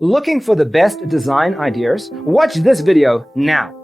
Looking for the best design ideas? Watch this video now.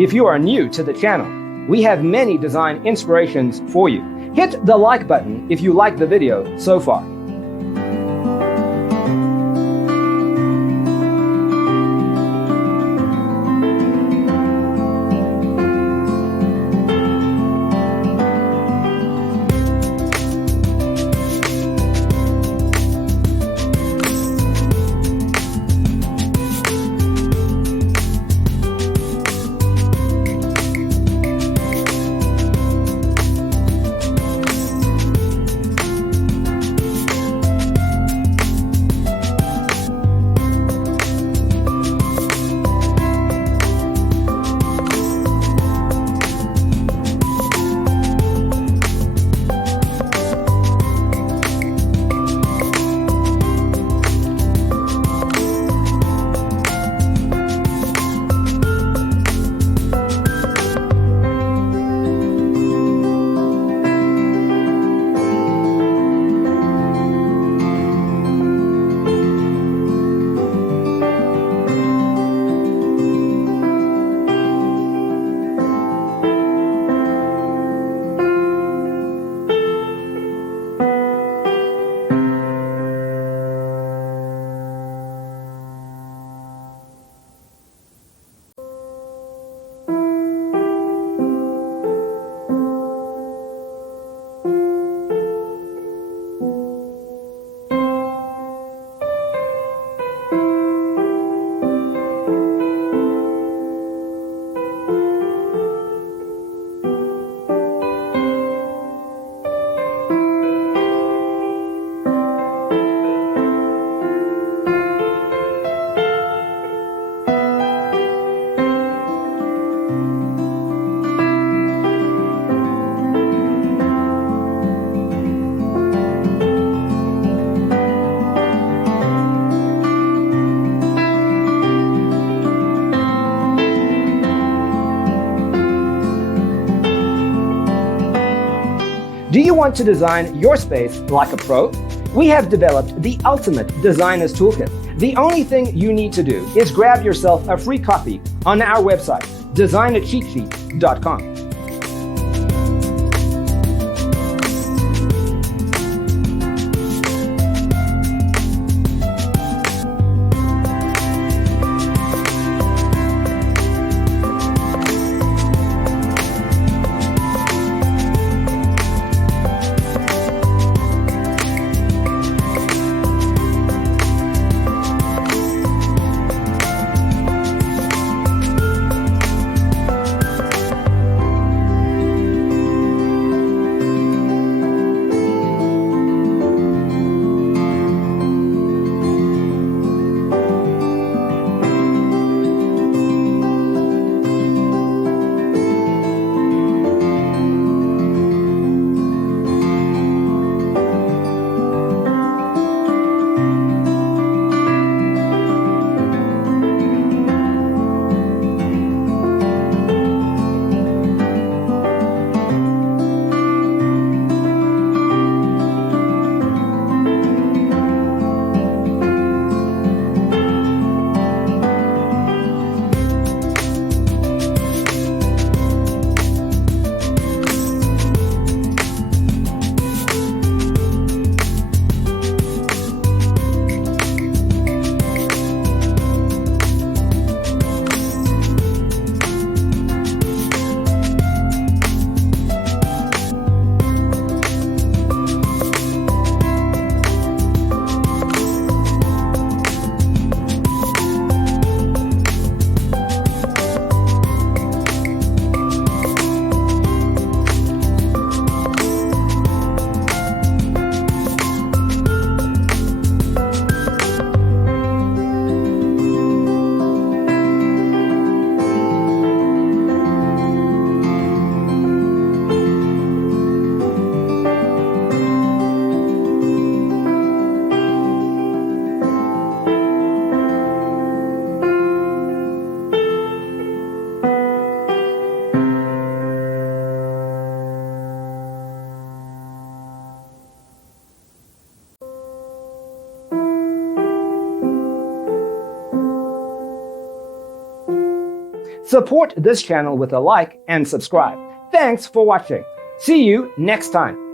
If you are new to the channel, we have many design inspirations for you. Hit the like button if you like the video so far. Do you want to design your space like a pro? We have developed the ultimate designer's toolkit. The only thing you need to do is grab yourself a free copy on our website, designercheatsheet.com. Support this channel with a like and subscribe. Thanks for watching. See you next time.